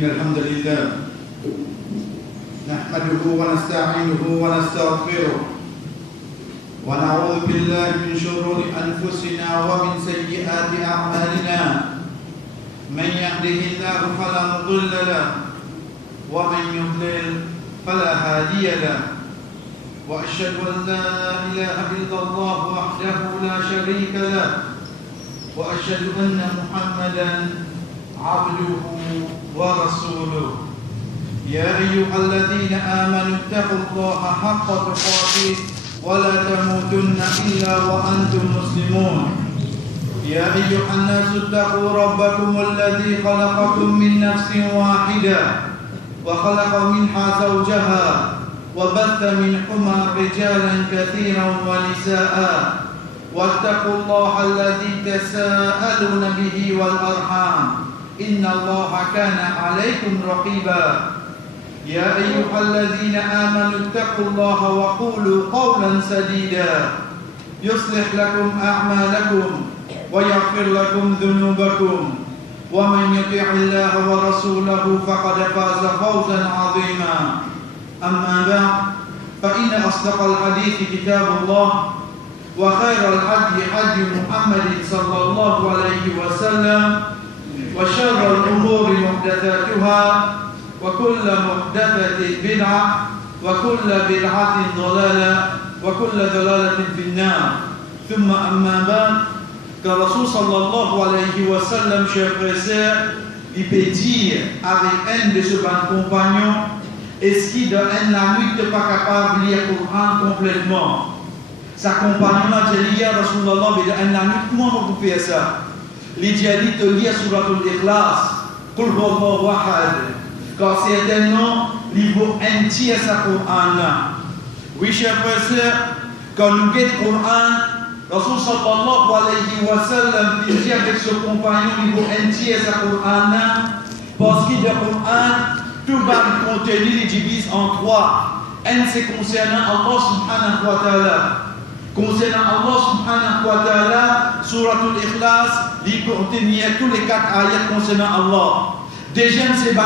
إن الحمد لله نحمده ونستعينه ونستغفره ونعوذ بالله من شرور أنفسنا ومن سيئات أعمالنا من يهده الله فلا مضل له ومن يضلل فلا هادي له وأشهد أن لا إله إلا الله وحده لا شريك له وأشهد أن محمدا عبده ورسوله يا أيها الذين آمنوا اتقوا الله حق تقاته ولا تموتن إلا وأنتم مسلمون يا أيها الناس اتقوا ربكم الذي خلقكم من نفس واحدة وخلق منها زوجها وبث منهما رجالا كثيرا ونساء واتقوا الله الذي تساءلون به والأرحام إن الله كان عليكم رقيبا يا أيها الذين آمنوا اتقوا الله وقولوا قولا سديدا يصلح لكم أعمالكم ويغفر لكم ذنوبكم ومن يطع الله ورسوله فقد فاز فوزا عظيما أما بعد فإن أصدق الحديث كتاب الله وخير الهدي هدي محمد صلى الله عليه وسلم وشر الأمور محدثاتها وكل محدثة بدعة وكل بدعة ضلالة وكل ضلالة في النار ثم أما بعد كالرسول صلى الله عليه وسلم chers frères et sœurs il peut dire avec un de ses bons compagnons est-ce qu'il dans la nuit n'est pas capable de lire le Coran complètement sa compagnon a dit ya Rasulallah mais dans la nuit comment vous pouvez faire ça il dit de lire Suratul Ikhlas Qul huwallahu ahad car certainement il faut entier sa Coran. Oui chers frères et sœurs quand nous guettons le Coran Rasul sallallahu alayhi wa sallam il dit avec ce compagnon il faut entier sa Coran parce que le Coran tout va le contenu il divise en trois un c'est concernant Allah subhanahu wa ta'ala concernant Allah subhanahu wa ta'ala Suratul Ikhlas il contient tous les 4 ayats concernant Allah. Deuxième c'est la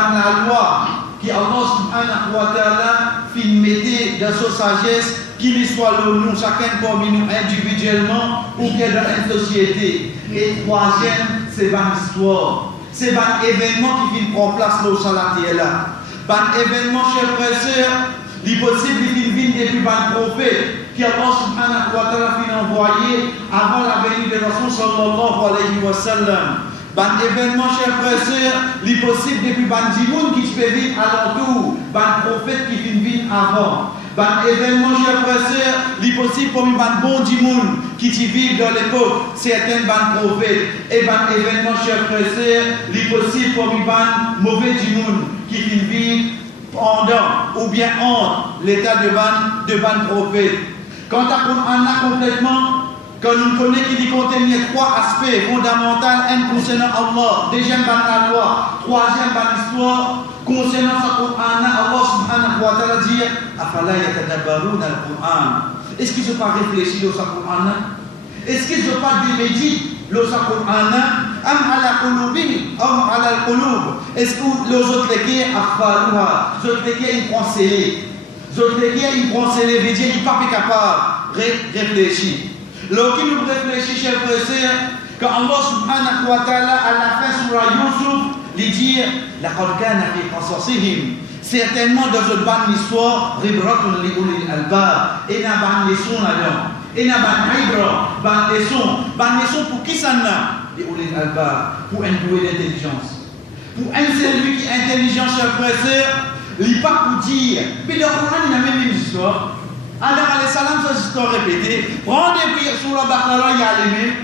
loi qui Allah subhanahu wa ta'ala fait mettre dans sa sagesse qu'il soit nous chacun parmi nous individuellement ou que dans une société. Et troisième c'est l'histoire. C'est l'événement qui vient prendre place là sur la terre là. L'événement chers frères et sœurs, il possible qu'il vienne depuis le prophète qui Allah subhanahu wa ta'ala fait envoyer avant la venue de Rasul sallallahu alayhi wa sallam. Événement, chers frères et sœurs, l'impossible depuis Bandimoun qui se fait vivre alentour, prophète qui vient avant. ban événement, chers frères et sœurs, l'impossible pour une ban bon du monde qui vivent dans l'époque, certains ban prophètes, et ban événement, chers frères et sœurs, l'impossible pour une ban mauvais du monde qui vivent pendant ou bien entre l'état de ban prophète. Quant à Qur'an complètement, quand nous connaissons qu'il contient trois aspects fondamentaux, un concernant Allah, deuxième ban la loi, troisième ban l'histoire, concernant ce Qur'an, Allah subhanahu wa ta'ala dit Afala yatadabbarun al-Qur'an. Est-ce qu'ils n'ont pas réfléchi sur ce Qur'an? Est-ce qu'ils n'ont pas démédité sur ce Qur'an? Am ala qulubihim, am ala al-qulub. Est-ce que les autres qui akhbaruha, les autres qui ont conseillé, les autres qui ont conseillé, veut dire qu'ils ne sont pas capables de réfléchir. Lorsqu'il nous réfléchit, chers frères et sœurs, quand Allah subhanahu wa ta'ala à la fin sur Yusuf, il dit laqad kana fi qasasihim, certainement dans une bonne histoire, ribratun li ulil albab, et n'a ban leçon là-dedans, et n'a ban ibra, ban leçon pour qui ça n'a? Li ulil albab, pour un doué d'intelligence. Pour un celui qui est intelligent, chers frères et sœurs, il n'est pas pour dire, mais dans le Coran, il y a même une histoire. Adam alayhi salam, cette histoire répétée. Rendez-vous sur la Baqara, il y a les mêmes.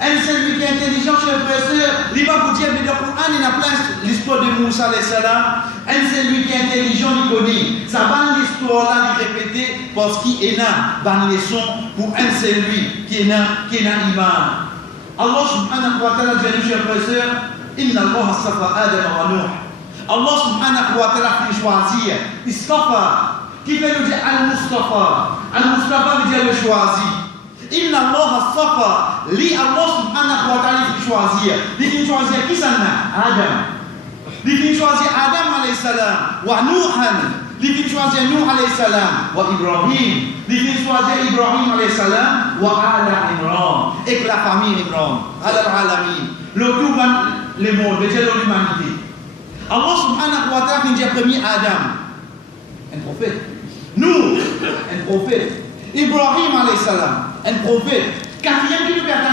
Un celui qui est intelligent, chers frères et sœurs, il va vous dire, mais dans le Coran, il y a plein l'histoire de Moussa alayhi salam. Un celui qui est intelligent, il connaît. Ça va l'histoire là, il répéter, parce qu'il est là, dans les leçons, pour un celui qui est là, iman. Allah subhanahu wa ta'ala dit, chers frères et sœurs, Inna Allah astafa Adam wa Nuh. Allah subhanahu wa ta'ala fait choisir. Istafa. Qui veut nous dire Al-Mustafa? Al-Mustafa veut dire le choisi. Inna Allah astafa. Li Allah subhanahu wa ta'ala fait choisir. Il fait choisir qui ça n'a? Adam. Il fait choisir Adam alayhi salam. Wa Nuhan. Il fait choisir Nuh alayhi salam. Wa Ibrahim. Il fait choisir Ibrahim alayhi salam. Wa ala Imran. Et que la famille Imran. Ala al-alamin. Le tout le monde, veut dire l'humanité. Allah subhanahu wa ta'ala dit premier Adam. Un prophète. Nous, un prophète. Ibrahim alayhi salam, un prophète. Quatrième qui nous perd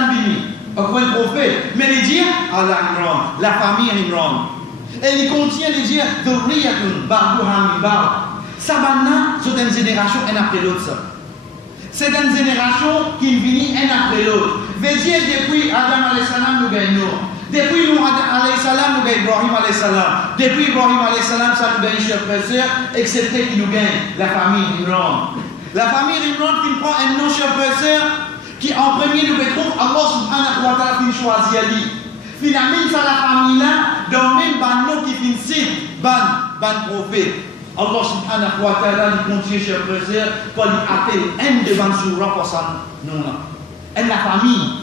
un prophète. Mais il dit Allah Imran, la famille Imran. Et il contient les dire Dhurriyatun ba'duha min ba'd. Ça maintenant, c'est une génération un après l'autre. C'est une génération qui vient un après l'autre. Veut dire depuis Adam alayhi salam nous gagnons. Depuis Nuh alayhi salam, nous gagnons Ibrahim alayhi salam. Depuis Ibrahim alayhi salam, ça nous gagne chers frères et sœurs, excepté qui nous gagne la famille Imran. La famille Imran qui prend un nom, chers frères et sœurs, qui en premier nous retrouve Allah subhanahu wa ta'ala qui choisit à lui. Finalement, ça la famille là, dans le même nom qui finit, ban prophète. Allah subhanahu wa ta'ala lui contient, chers frères et sœurs, pour lui appeler un de ban surah pour ça nom là. Et la famille.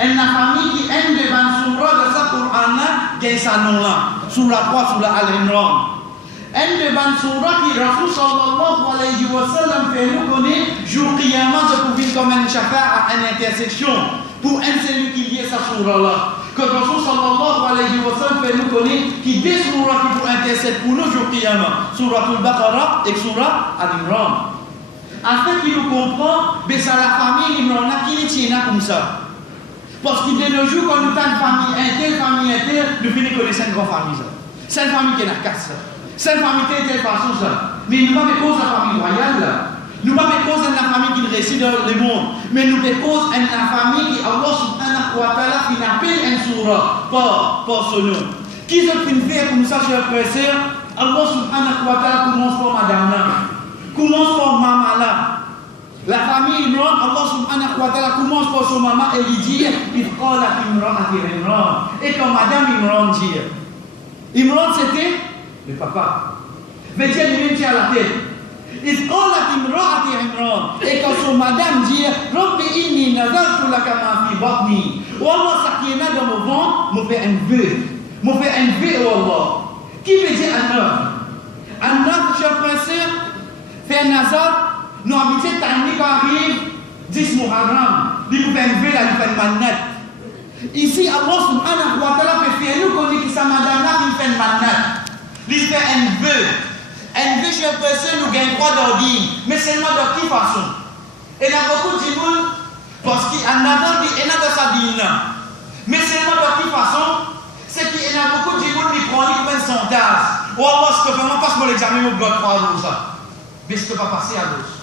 Et la famille qui aime devant surah de ce Coran-là, gagne sa nom-là. Surah 3, surah Al-Imran. Et devant surah qui Rasul sallallahu alayhi wa sallam fait nous connaître, jour qiyamah, de pouvoir comme un shafa'a à une intersection pour un celui qui liait sa surah-là. Quand Rasul sallallahu alayhi wa sallam fait nous connaître qui des surahs qui pour intercéder pour nous jour qiyamah, surah Al-Baqarah et surah Al-Imran. Afin qu'il nous comprend, mais c'est la famille Imran qui tient comme ça. Parce qu'il de nos jours, quand nous avons une famille interne, nous finissons connaître une grande famille. C'est une famille qui est la casse. C'est une famille qui est de telle façon. Mais nous ne pas cause de la famille royale. Nous ne pas cause de la famille qui réside dans le monde. Mais nous cause de la famille qui, Allah subhanahu wa ta'ala, qui appelle un surah par ce nom. Qui se fait faire comme ça, chers frères et sœurs? Allah subhanahu wa ta'ala commence par madame là. Commence par maman là. La famille Imran, Allah subhanahu wa ta'ala commence par son maman et lui dit Ifqalat Imran. Et quand madame Imran dit Imran c'était le papa. Veut dire lui-même tient la tête. Ifqalat Imran. Et quand son madame dit Rabbi inni nazartu laka ma fi batni. Wallah ça qui est là dans mon ventre, me fait un vœu. Me fait un vœu, Allah. Qui veut dire un œuf? Un œuf, chers frères et sœurs, fait un nazar. Nous habitons Tani quand arrive 10 Muharram, il nous fait un vœu, il fait une manette. Ici, Allah subhanahu wa ta'ala peut faire nous connaître que sa madame là, il fait une manette. Il fait un vœu. Un vœu, chers frères et sœurs, nous gagnons droit d'ordine. Mais seulement de quelle façon? Et il y a beaucoup de gens, parce qu'il y en a qui sont dans sa dîne là. Mais seulement de quelle façon? C'est qu'il y a beaucoup de gens qui prennent comme un sondage. Oh Allah, c'est vraiment parce que l'examen me bloque pas pour ça. mais je ne peux pas passer à l'autre.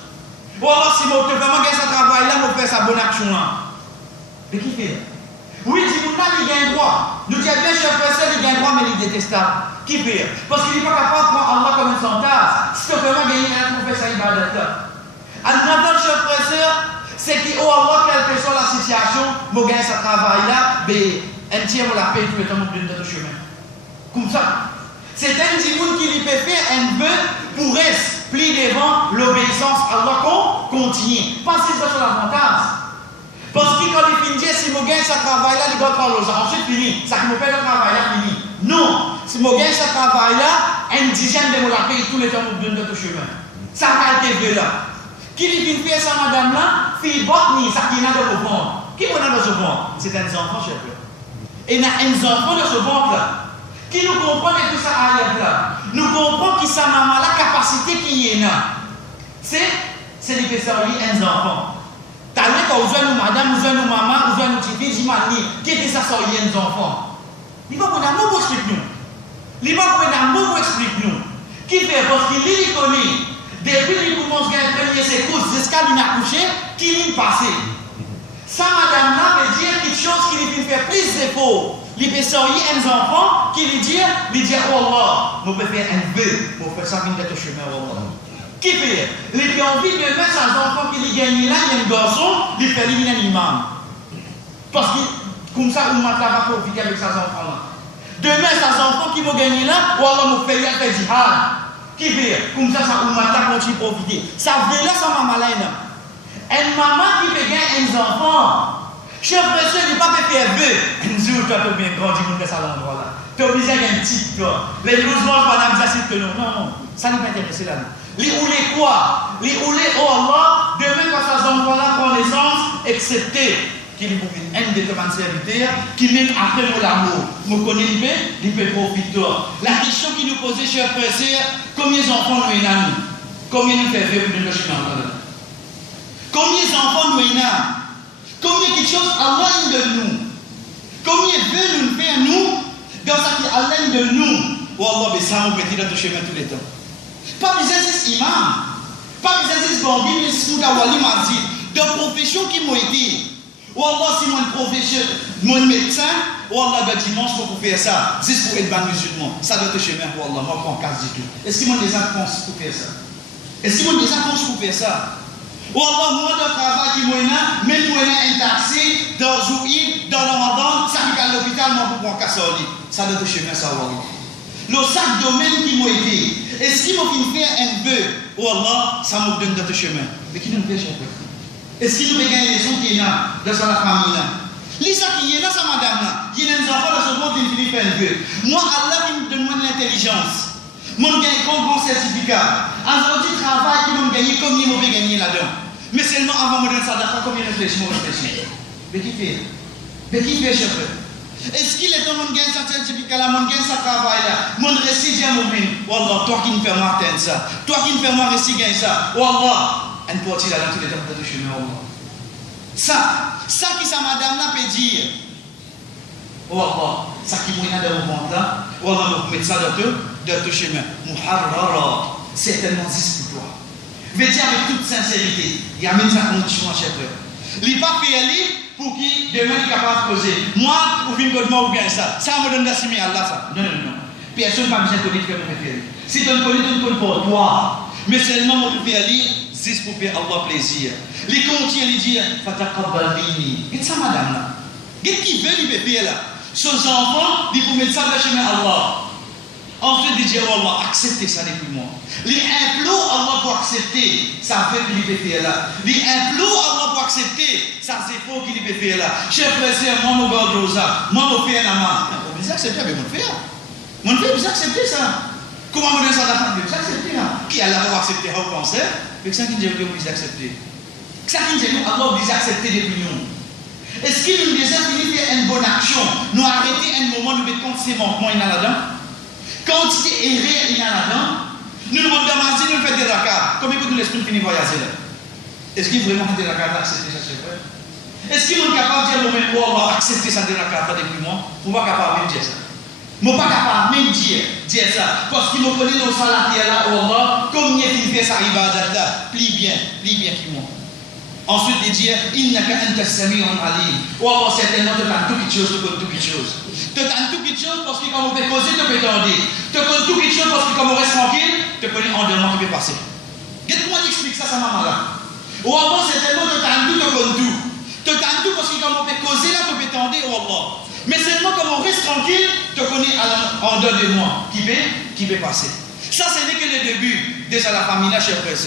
Ou alors, si je fais vraiment ce travail-là, je fais sa bonne action. Mais qui fait? Oui, si vous n'avez pas de droit, nous disons bien, chef frère, il y a un droit, mais il est détestable. Qui fait? Parce qu'il n'est pas capable de prendre Allah comme une sentence. Si tu peux vraiment gagner un pour faire ça, il va être là. Alors, chef frère, c'est qu'il oh Allah, quelle que soit la situation, je gagne ce travail-là, mais un tiers la paix tout le temps de notre chemin. Comme ça. C'est un petit monde qui lui peut faire un vœu pour rester pli devant l'obéissance à Allah qu'on continue. Pas si c'est sur l'avantage. Parce que quand il finit, si je gagne ce travail-là, il va prendre l'autre. Ensuite, fini. Ça qui me fait le travail-là, fini. Non. Si je gagne ce travail-là, une dizaine de mots la paix tout le temps de notre chemin. Ça a été fait là. Qui lui vient faire ça, madame-là, fille botni, ça qui n'a de reprendre. Qui vous a de se vendre? C'est un enfant, chef. Et il y a un enfant de ce ventre-là. Qui nous comprend de tout ça ailleurs-là. Nous comprenons que sa maman, la capacité qui est là. C'est l'épaisseur, un enfant. T'as l'air quand vous avez nous madame, vous avez nous maman, vous avez nous petits filles, j'imagine, qui est ça, ça, il y a un enfant. Il va vous donner un mot pour expliquer nous. Il va vous donner un mot pour expliquer nous. Qui fait? Parce qu'il lui connaît. Depuis qu'il commence à gagner ses courses jusqu'à lui accoucher, qui lui passé. Ça, madame-là, veut dire quelque chose qui lui fait plus d'efforts. Il peut sortir un enfant qui lui dit, oh Allah, je peux faire un vœu pour faire ça, venir de chemin, oh Allah. Qui fait? Il a envie de mettre ses enfants qui lui gagnent là, il y a un garçon, il fait lui un imam. Parce que, comme ça, on va profiter avec ses enfants-là. Demain, ses enfants qui vont gagner là, oh Allah, je fais un jihad. Qui fait? Comme ça, on va continuer à profiter. Ça veut là, ça m'a malin. Une maman qui peut gagner un enfant, chef monsieur, il n'est pas fait faire vœu. Un jour, tu as bien grandi dans cet endroit-là. Tu es obligé d'être un petit, toi. Les 12 mois, madame, j'assiste que non. Non, ça ne m'intéresse pas là. Les oulés quoi? Les oulés, oh Allah, demain quand ces enfants-là prennent naissance, excepté qu'il y ait un déterminant serviteur qui même après l'amour, me connaît il peut profiter. La question qui nous posait, cher frère, c'est combien d'enfants nous avons? Combien nous faisons pour nous lâcher dans le combien d'enfants nous avons? Combien de choses Allah de nous? Combien veut nous faire nous dans ce qui Allah de nous? Oh Allah, mais ça nous petit dans le chemin tous les temps. Pas besoin d'être imam, pas besoin d'être bambi, mais c'est ce qu'Awali m'a dit. Dans la profession qui m'a été, oh Allah, si mon professeur, mon médecin, oh Allah, le dimanche, pour faire ça, juste pour être ban musulman, ça doit être chemin pour Allah, moi, pas en casse du tout. Est-ce que mon des pense pour faire ça? Est-ce que mon des pense pour faire ça? Oh Allah, moi, le travail qui m'a eu, même moi, un taxi, dans Jouïd, dans le Ramadan, ça fait qu'à l'hôpital, moi, pour en casser au lit. Ça doit être chemin, ça, Allah. Le sac domaine qui m'a été, est-ce qu'il m'a fait un vœu? Oh Allah, ça me donne notre chemin. Mais qui nous fait, cher frère? Est-ce qu'il nous fait gagner les gens qui sont là, dans la famille là? Lisa qui est là, sa madame là, il y a des enfants dans ce monde qui finit faire un vœu. Moi, Allah, il me donne moins l'intelligence. Moi, je gagne un grand certificat. Aujourd'hui, travail qui m'a gagné, combien je vais gagner là-dedans? Mais seulement avant de me donner ça, d'accord, combien je réfléchis? Mais qui fait? Mais qui fait, cher frère? Est-ce qu'il est dans mon gain ce certificat-là, mon gain ce travail-là, mon récit d'un moment? Wallah, toi qui me fais moi atteindre ça, toi qui me fais moi récit gagner ça, Wallah, une partie là dans tous les temps de chemin, Wallah. Ça qui sa madame-là peut dire, Wallah, ça qui m'a dans mon ventre là, Wallah, nous mettre ça dans ton chemin. Muharrara, certainement 10 pour toi. Je veux dire avec toute sincérité, il y a même sa condition, cher frère. Il n'est pas fait pour qui demain est capable de poser. Moi, ou une bonne ou bien ça. Ça me donne la simile à Allah, ça. Non, non, non. Personne n'a pas besoin de connaître que mon faire. Si tu ne connais, tu ne connais pas toi. Mais seulement mon faire juste pour faire Allah plaisir. Les contiens, ils disent, Fataqabbal minni. Et ça, madame là. Qu'est-ce qu'il veut, il peut faire là? Ses enfants, ils peuvent mettre ça dans le chemin Allah. Ensuite, il dit, oh Allah, acceptez ça depuis moi. Les implore Allah pour accepter, ça fait qu'il peut faire là. Les implore Allah pour accepter, ça c'est faux qu'il peut faire là. Chef frère, moi, je garde rosa, moi, je fais la main. Vous acceptez, mais mon frère. Mon frère, vous acceptez ça. Comment vous donnez ça à la famille? Vous acceptez là. Qui a l'avant accepté, vous pensez? Mais ça qui dit que vous acceptez. Ça qui dit que Allah vous acceptez depuis nous. Est-ce qu'il nous déjà fini de faire une bonne action? Nous arrêter un moment, nous mettons compte ces manquements là-dedans? Quantité errée il y a là-dedans, nous nous demandons si nous faisons des rakats. Comment écoute l'esprit finit voyager là? Est-ce qu'il vraiment fait des rakats accepter ça, c'est vrai? Est-ce qu'il est capable de dire, oh, on va accepter ça des rakats depuis moi? On va capable de dire ça. Je ne suis pas capable même de dire ça. Parce qu'il me connaît dans la terre là, oh Allah, comme il fait ça, ibadat là, plie bien qui moi. Ensuite, il dit, Innaka anta sami'un alim. Oh Allah, certainement, tu as tout quelque chose, tu connais tout quelque chose. Tu as tout quelque chose parce que quand on fait causer, tu peux t'entendre. Tu connais tout quelque chose parce que quand on reste tranquille, tu connais en demande qui peut passer. Qu'est-ce qu'on explique ça, maman là? Oh Allah, certainement, tu as tout, tu connais tout. Tu as tout parce que quand on fait causer là, tu peux t'entendre, oh Allah. Mais seulement quand on reste tranquille, tu connais en dehors de moi qui peut passer. Ça, ce n'est que le début. Déjà la famille là, cher frère.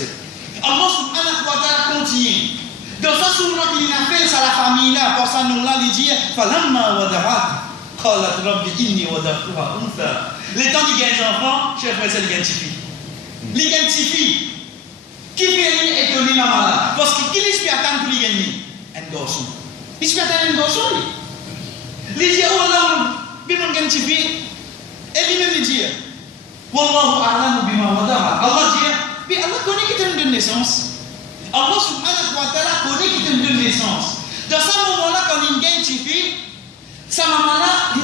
Allah subhanahu wa ta'ala continue. Dans ce sourire qu'il appelle ça la famille là, pour ça nous là, il dit Falamma wada'at, qalat rabbi inni wada'tuha untha. Le temps qu'il gagne un enfant, cher frère, c'est le gagne fille. Il gagne fille. Qui fait étonner maman là? Parce que qui lui attend pour lui gagner? Un garçon. Il lui attend un garçon. Il dit, oh Allah, bimon gan tipi, et lui-même il dit, Wallahu a'lamu bima wada'a. Allah dit, mais Allah connaît qui te donne naissance. Allah subhanahu wa ta'ala connaît qui te donne naissance. Dans ce moment-là, quand il gagne tipi, sa maman-là,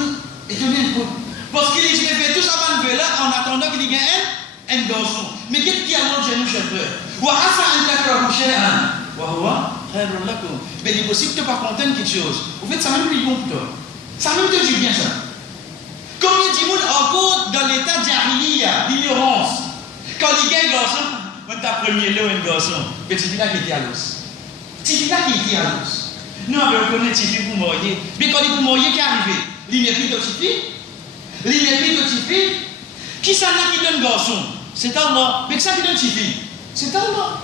il te met un coup. Parce qu'il dit, je vais faire tout ça là en attendant qu'il gagne un garçon. Mais qu'est-ce qui a mangé nous, cher frère? Wa asa an takrahu shay'an, wa huwa khairun lakum. Mais il est possible que tu n'es pas content de quelque chose. Au fait, ça même plus bon pour toi. Ça même te dit bien ça. Combien de monde encore dans l'état d'Jahiliya, d'ignorance, quand il gagne un garçon, on t'a premier là un garçon, mais c'est là qui était à l'os. C'est là qui était à l'os. Nous on connaît Tifi pour mourir. Mais quand il pour mourir, qui est arrivé? Il n'est plus de Tifi. Il n'est plus de Tifi. Qui ça là qui donne garçon? C'est Allah. Mais qui ça qui donne Tifi? C'est Allah.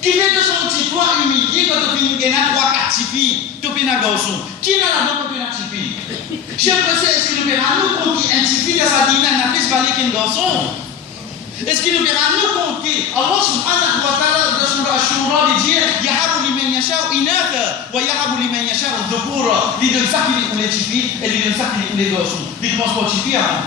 Qui fait de son petit poids humilié quand tu finis à 3-4 tipis, tu fais un garçon. Qui est là dedans quand tu fais un tipi? Je pense, est-ce qu'il nous verra nous compte un tipi de sa dîne n'a plus valé qu'un garçon? Est-ce qu'il nous verra nous compte Allah subhanahu wa ta'ala de Surah Ashura il dit Yahabu liman yasha'u inatha wa yahabu liman yasha'u dhukura. Il donne ça qu'il les tipis et il donne ça qu'il les garçons. Il commence par tipi avant.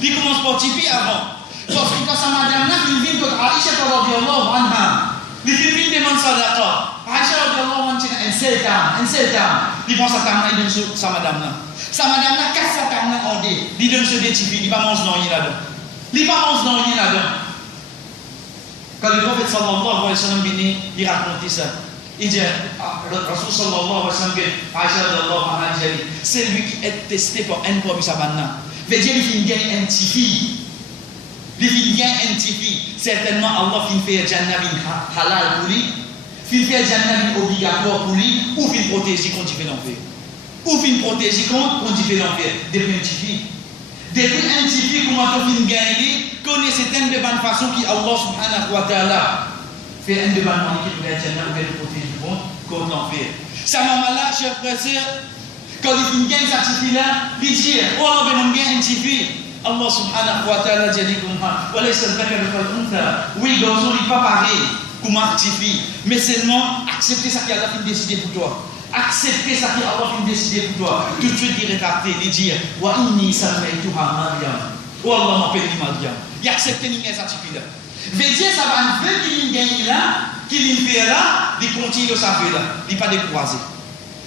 Il commence par tipi avant. Parce que quand sa madame là, il vient contre Aïcha radhiyallahu anha. Il fait une demande sadaqa. Aïcha radhiyallahu anha un seul temps. Il prend sa table là, il donne sa madame là. Sa madame là casse sa table là en deux. Il donne ce petit fils, il va manger dans rien là-dedans. Il va manger dans rien là-dedans. Quand le prophète sallallahu alayhi wa sallam vient, il raconte ça. Il dit, Rasul sallallahu alayhi wa sallam, Aïcha radhiyallahu anha dit, c'est lui qui est testé par un promis sa banna. Veut dire qu'il gagne un petit fils. Il vient un petit fille. Certainement, Allah fait Jannah halal pour lui, il fait Jannah obligatoire pour lui, ou il protéger contre il fait l'enfer. Ou il protéger contre il fait l'enfer. Depuis un petit fille. Depuis un petit fille, comment tu viens gagner, connaît certaines de bonnes façons qui Allah subhanahu wa ta'ala fait un de bonnes manières qui peut être Jannah ou bien protéger contre l'enfer. Sa maman là, cher frère, quand il vient gagner sa petite fille là, il dit, oh Allah, ben on gagne un petit fille. Allah subhanahu wa ta'ala dit comme ça. Oui, garçon, il n'est pas pareil comme un petit fille. Mais seulement accepter ça qui Allah a décidé pour toi. Accepter ça qui Allah a décidé pour toi. Tout de suite, il rétracter, il dit Wa inni sammaytuha Maryam. Oh Allah m'appelle Maryam. Il accepte une ça petit fille là. Veut dire ça va un peu qu'il gagne là, qu'il fait là, il continue sa vie là. Il n'est pas découragé.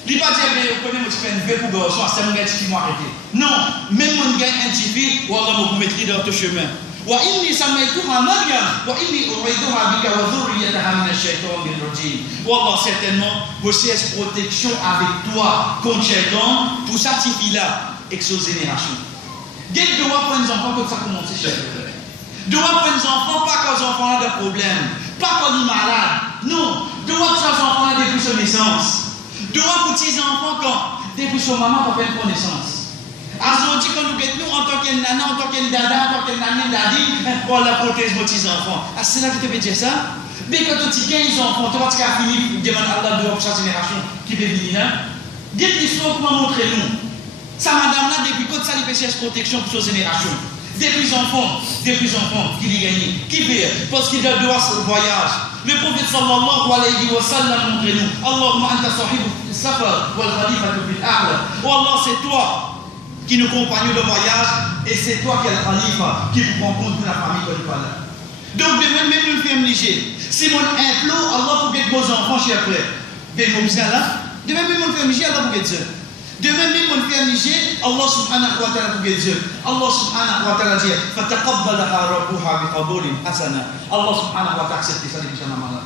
Il ne dit pas dire, mais vous connaissez, je fais une veille pour garçon, c'est mon gars qui m'a arrêté. Non, même mon gars un petit peu, ou alors vous mettrez dans ton chemin. Wa inni sammaytuha Maryam, wa inni uriduha bika wa dhurriyyataha min ash-shaytanir rajim. Wallah, certainement, vous cherchez protection avec toi contre Shaitan pour sa petite fille-là, et que ses générations. Dès que tu dois prendre des enfants, comme ça commence, cher frère. Tu dois prendre des enfants, pas quand les enfants ont des problèmes, pas quand ils sont malades. Non, tu dois prendre des enfants depuis sa naissance. Tu dois pour tes enfants quand depuis son maman pour faire une connaissance. Aujourd'hui, quand nous sommes en tant que nana, en tant que dada, en tant que nana, dadi, on la protège nos petits enfants. Ah, c'est là que tu peux dire ça? Mais quand tu as 15 enfants, tu vas finir, demande à Allah pour chaque génération qui peut venir là. Dites l'histoire pour montrer nous. Ça, madame là, depuis quand ça, il peut chercher protection pour sa génération. Depuis enfants qui l'y gagnent. Qui fait? Parce qu'il doit ce voyage. Le prophète sallallahu alayhi wa sallam montre nous Allahumma anta sahibu safar wal khalifatu fil a'la. Oh Allah, c'est toi qui nous compagne de voyage et c'est toi qui es le khalifa qui vous prend compte de la famille qu'on n'est pas là. Donc, de même une femme léger. Si mon implore Allah pour que vos enfants, chers frères, des comme ça là, de même une femme léger, Allah pour que ça. De même, on fait niger, Allah subhanahu wa ta'ala pour Dieu. Allah subhanahu wa ta'ala dit, فَتَقَبَّلَهَا رَبُّهَا بِقَبُولٍ حَسَنًا. Allah subhanahu wa ta'ala accepté ça depuis sa maman.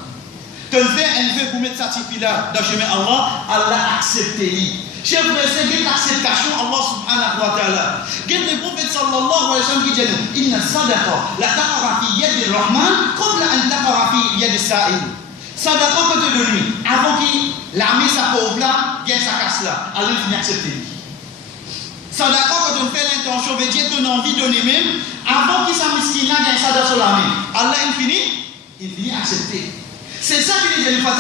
Quand on fait pour mettre certificat dans le chemin Allah, Allah a accepté. Chers frères, c'est l'acceptation Allah subhanahu wa ta'ala. Le prophète sallallahu alayhi wa sallam qui dit, inna sadaqa la taqara fi yadi rahman qabla an taqara fi yadi sa'il. Sadaqa que te donne, avant qu'il l'armée sa pauvre là, gagne sa casse là, Allah finit accepter. Sadaqa quand on fait l'intention, veut dire ton envie de donner même, avant qu'il s'amiskina gagne ça dans son armée. Allah il finit accepter. C'est ça qu'il dit, Allah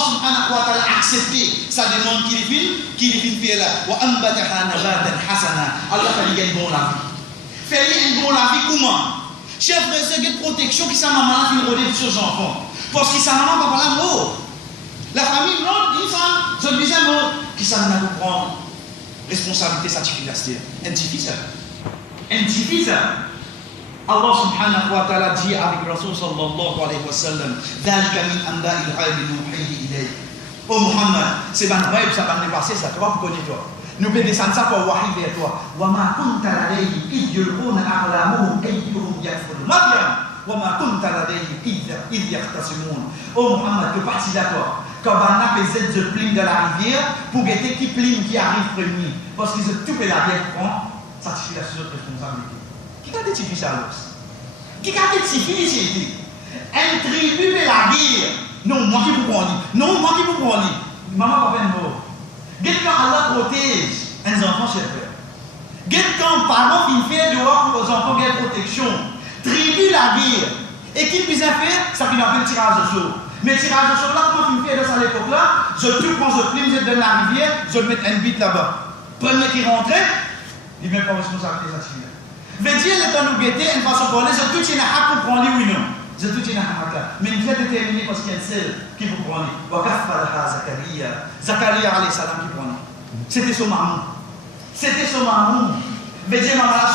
subhanahu wa ta'ala a accepté sa demande qu'il fait là. Allah fait une bonne la vie. Fait une bonne la vie comment? Chef frère, c'est une protection qui sa maman a fait rodée sur ses enfants. Parce que sa maman va pas là mort. La famille, non, il s'en disait mort. Qui s'en a pour prendre responsabilité certifiée. Indifférent. Allah subhanahu wa ta'ala dit avec Rasul sallallahu alayhi wa sallam, Dhalika min anba'il ghaibi nuhihi ilayk. Oh Muhammad, c'est ban ghaib, ça va passer, ça toi pour connaître toi. Nous pouvons descendre ça pour wahi vers toi. Wa ma kunta ladayhim idh yulquna aqlamuhum ayyuhum yakfuru Maryam. Wa ma kunta ladayhim idh yahtasimun. Oh Muhammad, que partie là toi. Quand on a fait de plume de la rivière, pour guetter qui plume qui arrive premier. Parce qu'ils ont tout fait la guerre prend, ça suffit la seule responsabilité. Qui a décidé ça alors? Qui a décidé ici? Un tribu fait la guerre. Non, moi qui vous prends. Non, moi qui vous prends. Maman, papa, non. Quand Allah protège un enfant chez le père. Quand parents qui fait dehors pour les enfants qui protection. Tribu la guerre. Et qui puisse faire, ça qui appelle tirage au sort. Mais tirage au sort là, quand tu fais de ça à l'époque là, je tout prends, je plume, je donne la rivière, je mets un bit là-bas. Premier qui rentrait, il ne met pas responsabilité ça suffit. Veut dire, le temps nous guetter, une façon pour aller, je tout tiens à pour prendre oui ou non. Je tout tiens à là. Mais il faut déterminer parce qu'il y a celle qui vous prend. Zacharia alayhi salam qui prend. C'était son maman. C'était son maman. Veut dire, maman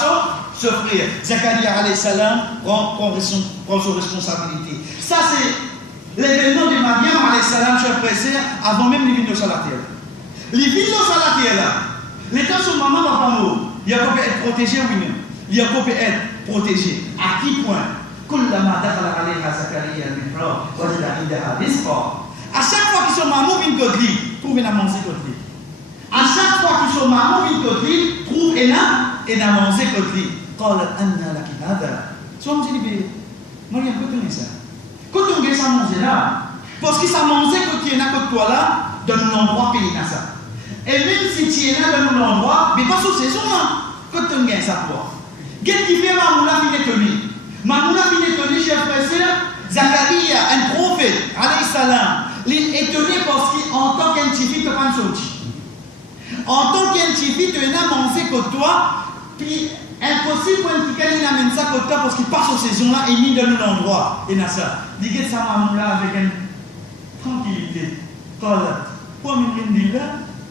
ce frère. Zacharia alayhi salam prend son responsabilité. Ça, c'est l'événement de Mariam alayhi salam, cher frère, avant même les vignes de Salatiel. Les vignes de Salatiel là, les temps son maman va pas mourir. Il y a qu'on peut être protégé oui même. Il y a qu'on peut être protégé. À qui point? À chaque fois qu'ils sont mamans, ils viennent côté, trouvent une manger côté. À chaque fois qu'ils sont mamans, ils viennent côté, trouvent une manger côté. Quand Anna la kinada, soit on dit, Mariam, quand on est ça? Quand on est ça manger là, parce que ça manger côté n'a que toi là, dans l'endroit pays n'a ça. Et même si tu es là dans l'endroit, mais pas sous saison là, quand on est ça quoi? Qu'est-ce qui fait Mamoula qui est tenu? Mamoula qui est tenu, cher frère, Zacharia, un prophète, alayhi salam, il est tenu parce qu'en tant qu'individu, tu ne peux pas sortir. En tant qu'individu, tu n'as mangé que toi, puis impossible pour qu'il amène ça que toi parce qu'il passe aux saisons là et mis dans l'endroit. Et n'a ça. Dis que ça Mamoula avec une tranquillité. Quoi, il dit là?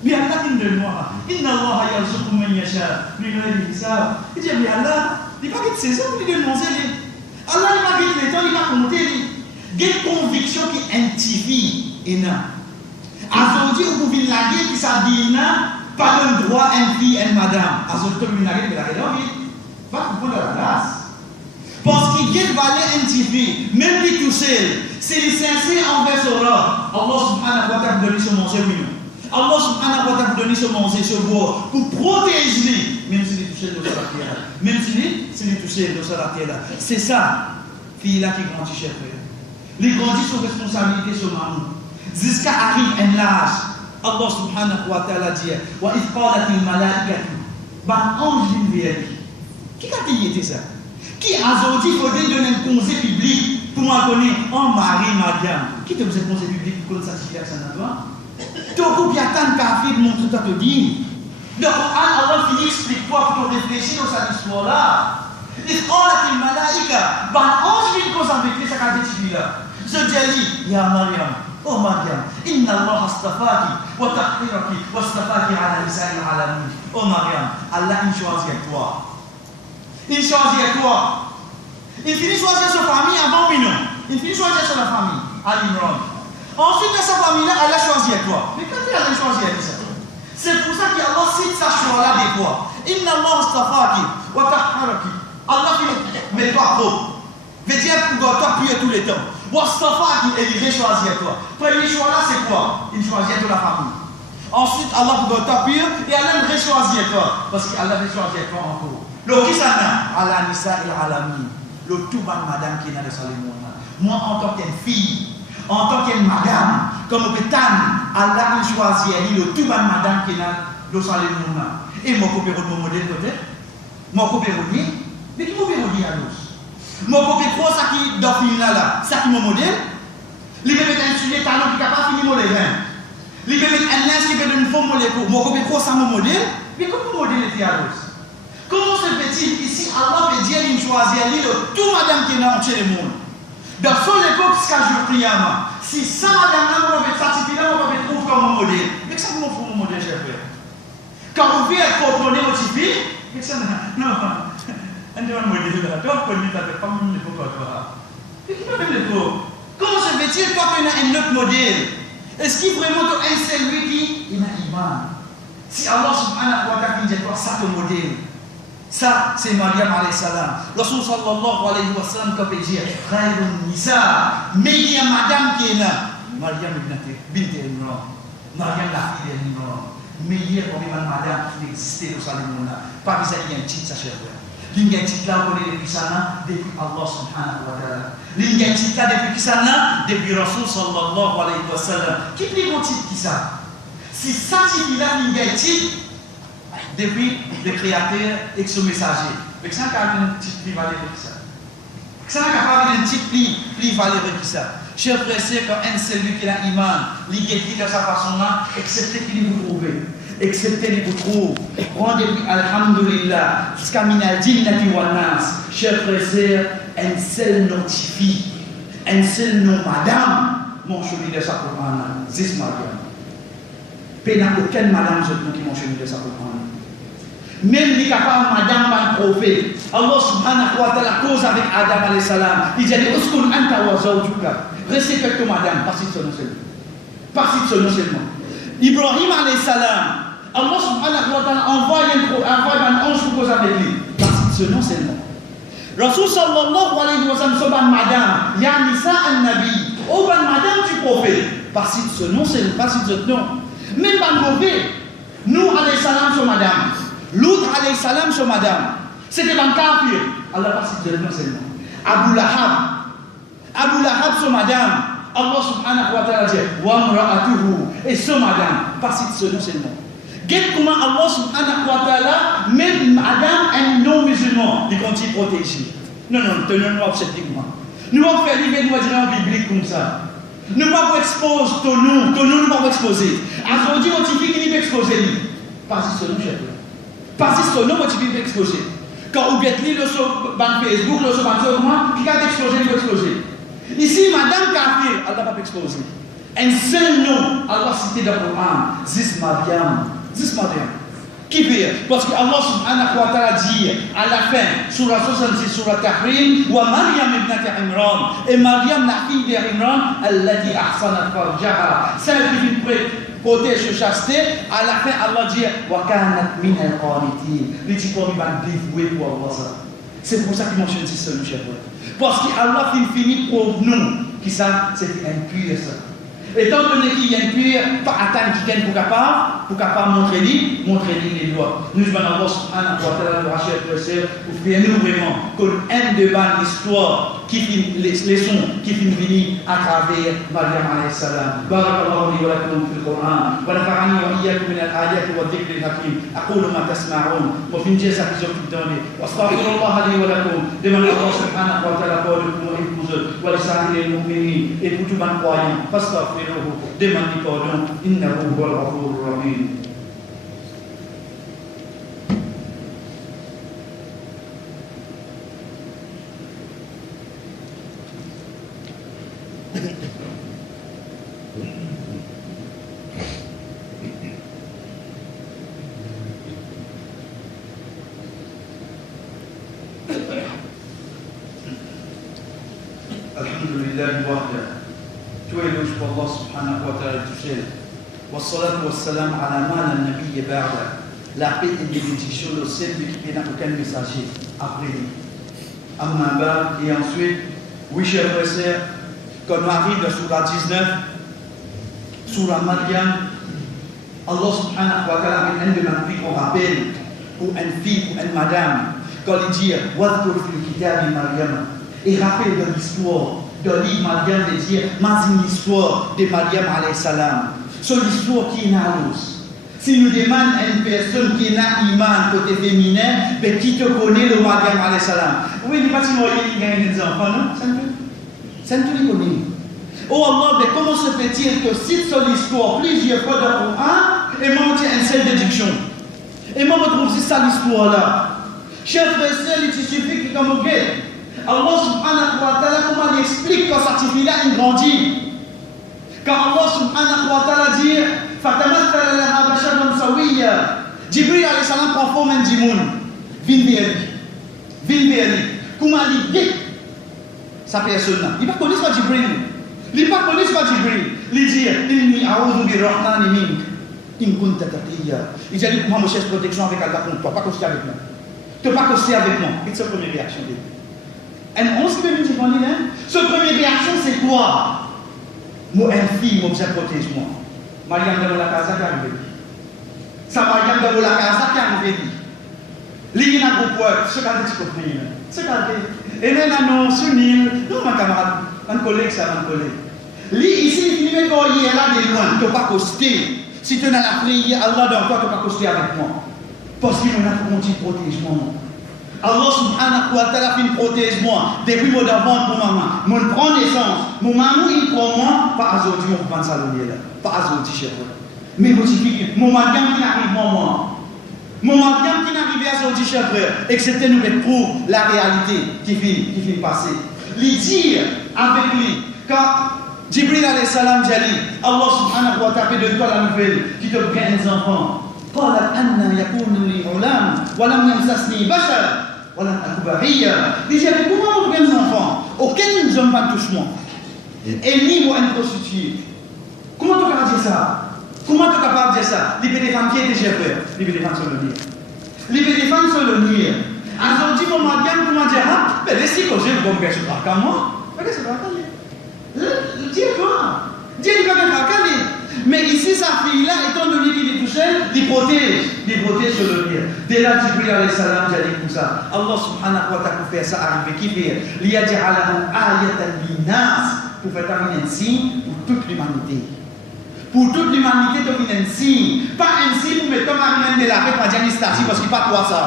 Mais Allah dit de moi, Inna Allah yarzuqu man yasha min ghayri hisab. Il dit mais Allah, il pas que c'est ça, il dit de manger. Allah il pas que les temps, il va compter. Quelle conviction qui intivie et n'a. Aujourd'hui vous pouvez la guerre qui s'habille pas le droit un fille et madame. Aujourd'hui vous la guerre de la guerre, va comprendre la grâce. Parce qu'il y a une valeur intivie, même lui tout seul, c'est le sincère envers son roi. Allah subhanahu wa ta'ala donne son manger oui. Allah subhanahu wa ta'ala donne ce manger, ce boire, pour protéger lui, même s'il est touché dans la terre. Même s'il est touché dans la terre. C'est ça, fille-là qui grandit, cher frère. Les grandit sous responsabilité sur maman. Jusqu'à arrive un âge, Allah subhanahu wa ta'ala dit, wa if qalatil malaikatu, ban ange vient. Qui a dit ça? Qui a aujourd'hui faudrait donner un conseil public pour moi connaître en mari, madame? Qui te faisait un conseil public pour qu'on satisfait à ça? Donc, il y a tant de kafir montre tout à te dire. Donc, Allah finit explique quoi pour réfléchir dans cette histoire-là. Il dit, oh, la malaïka, ben, ange vient cause avec lui, ça qu'a dit là. Je dis, ya Mariam, oh Mariam, inna Allah astafaki, wa tahtiraki, wa astafaki ala nisa'i alamin. Oh Mariam, Allah, il choisit toi. Il choisit toi. Il finit choisir sa famille avant, oui, non. Il finit choisir sur la famille. Ali Imran. Ensuite, de sa famille-là, Allah choisit toi. Mais quand Allah choisit ça, c'est pour ça qu'Allah cite sa choix-là des fois. Inna Allah astafaki wa tahharaki. Allah qui met toi propre. Veut dire que toi prie tous les temps. Wa astafaki, et il veut choisir toi. Premier choix-là, c'est quoi? Il choisit toute la famille. Ensuite, Allah pour toi pire, et Allah veut choisir toi. Parce qu'Allah veut choisir toi encore. Le qui ça n'a? Allah nisa et alami. Le tout ban madame qui est dans le salimon. Moi, en tant qu'une fille, en tant qu'une madame, comme Bétan, Allah a choisi le tout ban madame qui est dans le salimon. Et mon copain de mon modèle peut-être? Mon copain de mais qui m'a dit à nous? Mon copain quoi ça qui dans le là, ça qui mon modèle? Il veut mettre un sujet talent qui n'est pas fini mon modèle. Il veut mettre un lens qui veut donner une forme modèle. Mon copain quoi ça mon modèle? Mais comment mon modèle était à nous? Comment se fait-il ici Allah peut dire qu'il choisit tout madame qui est dans le monde? Dans son époque, ce que je prie à moi, si ça madame-là, on va être satisfait, on va être trouvé comme un modèle. Mais ça, comment faut mon modèle, cher frère? Quand vous voulez être contrôlé, motivé, mais ça, non, on est un modèle là. Toi, vous connaissez pas mon époque, toi. Mais qui m'a fait le tour? Comment se fait-il toi qu'il y a un autre modèle? Est-ce qu'il vraiment un seul lui qui il a iman? Si Allah subhanahu wa ta'ala dit quoi, ça, ton modèle. Ça, c'est Maryam alayhi salam. Rasul sallallahu alayhi wa sallam, comme il dit, Khairun Nisa, meilleure madame qui est là. Maryam bint Imran. Maryam la fille d'Imran. Meilleure madame qui existait au Salimon. Pas besoin qu'il y ait un titre, ça, cher frère. Il y a un titre là, on connaît depuis ça, depuis Allah subhanahu wa ta'ala. Il y a un titre là, depuis ça, depuis Rasul sallallahu alayhi wa sallam. Qui plie mon titre qui ça? Si ça, titre là, il y a un titre, depuis le créateur et son messager. Mais ça n'a pas un petit prix valeur que ça. Ça n'a pas un petit prix valeur que ça. Cher frère, c'est quand un celui qui a iman, il est de sa façon-là, excepté qu'il vous trouve. Excepté qu'il vous trouve. Rendez-vous, alhamdulillah, jusqu'à minadin nati wanas. Cher frère, c'est un seul notifie, un seul nom, madame, mon chéri de sa Coran, Zis Mariam. Pénal aucune madame, je qui mon chéri de sa Coran. Même les capables, madame, un prophète. Allah subhanahu wa ta'ala cause avec Adam alayhi salam. Il dit, Uskun anta wa zawjuka. Restez avec toi, madame, par son nom seulement. Par son nom seulement. Ibrahim alayhi salam. Allah subhanahu wa ta'ala envoie un ange pour causer avec lui. Par son nom seulement. Rasul sallallahu alayhi wa sallam, soban madame, ya nisa an-nabi. Oh, ban madame du prophète. Par son nom seulement, par son nom. Même ban prophète. Nous alayhi salam, sur madame. Lut alayhi salam sur madame. C'était un kafir. Allah passe directement seulement. Abu Lahab sur madame. Allah subhanahu wa ta'ala dit wa mra'atuhu et sur madame. Passe seulement. Qu'est-ce comment Allah subhanahu wa ta'ala même madame un non musulman il continue protéger. Non, tenons-nous objectivement. Nous allons faire l'idée nous dire en biblique comme ça. Nous ne pas vous exposer ton nom nous pas vous exposer. Aujourd'hui on dit qu'il est exposé. Passe seulement chez toi. Parce que son nom est exposé. Quand vous êtes le sur Facebook, le sur comment qui a explosé, il va exploser. Ici, madame Kafir, elle n'a pas explosé. Un seul nom, Allah cité dans le Coran, Zis Mariam. Qui fait? Parce que Allah subhanahu wa ta'ala dit à la fin, sur la 66, sur la Tahrim, wa Maryam ibn Imran. Et Maryam, la fille d'Imran, elle l'a dit, ahsanat farjaha. Celle qui protège sa chasteté, à la fin, Allah dit, wa kanat min al-qanitin. Il dit qu'on va dévouer pour avoir ça. C'est pour ça qu'il mentionne ce nom, cher frère. Parce qu'Allah finit pour nous, qui ça, c'est impur ça. Étant donné qu'il y a une prière, pas attendre qu'il pour capable montrer les lois. Nous demandons Allah subhanahu wa ta'ala de racheter le frère pour faire nous vraiment qu'on aime de ban l'histoire qui finit les leçons qui finit venir à travers Maryam alayhi salam. Barakallahu li wa lakum fil Qur'an wa nafa'ani wa iyyakum min al-ayati wa dhikri al-hakim. Aqulu ma tasma'un wa fin jasa fi zawjidani wa astaghfirullah li wa lakum. Demandez Allah subhanahu wa ta'ala pour nous épouser wa lisa'il al-mu'minin et pour tout ban croyant. Demandez pardon, innahu huwal ghafurur rahim. Alhamdulillah wahda. Tu es louche pour Allah Allah subhanahu wa ta'ala touché. Wassalatu wassalam ala man al-nabiy ba'da. La paix et bénédiction de celui qui n'a aucun messager après lui. Amma ba'd, et ensuite, oui, chers frères et sœurs, quand on arrive dans Surah 19, Surah Maryam, Allah subhanahu wa ta'ala met un de nos filles qu'on rappelle, ou une fille, ou une madame, quand il dit Wadkur fil kitabi Maryam, et rappelle de l'histoire, de l'île Maryam, de dire, mais l'histoire de Maryam alayhi salam, c'est l'histoire qui est à l'os. Si nous demandons à une personne qui n'a iman côté féminin, mais qui te connaît le Maryam alayhi salam, oui, il n'y a pas de moyen qui gagne des enfants, non? Ça ne te le connaît. Oh Allah, mais comment se fait-il que si c'est l'histoire plusieurs fois dans le Coran, et moi je tiens une seule déduction. Et moi je trouve c'est ça l'histoire-là. Chers frères et sœurs, il suffit que comme vous voyez, Allah subhanahu wa ta'ala, comment il explique quand cette fille-là il grandit. Quand Allah subhanahu wa ta'ala dit فَتَمَثَّلَ لَهَا بَشَرًا سَوِيًّا, Jibril alayhi salam prend forme d'un djimoun. Vin comment il dit sa personne-là. Il ne connaît pas Jibril. Il ne connaît pas Jibril. Il dit Inni a'udhu bi rahmani mink in kunta taqiyya. Il dit moi je cherche protection avec Allah contre toi, pas coster avec moi. Tu ne pas coster avec moi. C'est sa première réaction. Et on se fait dire cette première réaction c'est quoi? Moi une fille, moi je protège moi. Maryam dans la casa qui arrive. Ça Maryam dans la casa qui arrive. Il y a un groupe, ce qu'on dit qu'on fait. Ce qu'on dit. Et maintenant, Sunil, non, ma camarade, un collègue, c'est un collègue. Ici, il met quand il est là de loin, tu ne peux pas coster. Si tu as la prière, Allah dans toi, tu ne peux pas coster avec moi. Parce qu'il m'a dit protège-moi. Allah subhanahu wa ta'ala fait protège-moi. Depuis mon d'avant, mon maman, mon prend naissance. Mon maman, il prend moi, pas aujourd'hui, mon pan salonier là. Pas aujourd'hui, cher frère. Mais mon madame qui arrive, moi. Mon madame qui n'arrive à aujourd'hui, cher frère, excepté nous retrouve la réalité qui vient passer. Lui dire avec lui, quand Jibril alayhi salam dit Allah subhanahu wa ta'ala de toi la nouvelle qui te gagne des enfants. قالت أن يكون لي غلام ولم يمسسني بشر ولم أك بغيا. Il dit comment on gagne des enfants? Aucun ne me pas touche moi. Et ni moi une prostituée. Comment tu peux dire ça? Comment tu es capable de dire ça? Les des femmes qui étaient chers frères, les des femmes sur le nid. Les des femmes sur le nid. Aujourd'hui, mon mari, comment dire? Ah, mais laissez que j'ai le bon gars, je ne sais pas comment. Mais qu'est-ce que ça va faire? Dis-toi. Dis-toi que ça va. Mais ici, sa fille-là, étant donné qu'il est touché, il protège sur le nid. Dès là, Jibril alayhi salam, j'ai dit comme ça. Allah subhanahu wa ta'ala fait ça arriver. Qui fait? Liyaj'alahu ayatan linnas, pour faire un signe pour toute l'humanité. Pour toute l'humanité, tu fais un signe. Pas un signe pour mettre ton mari de la paix, pas dire statue, parce qu'il n'y a pas toi ça.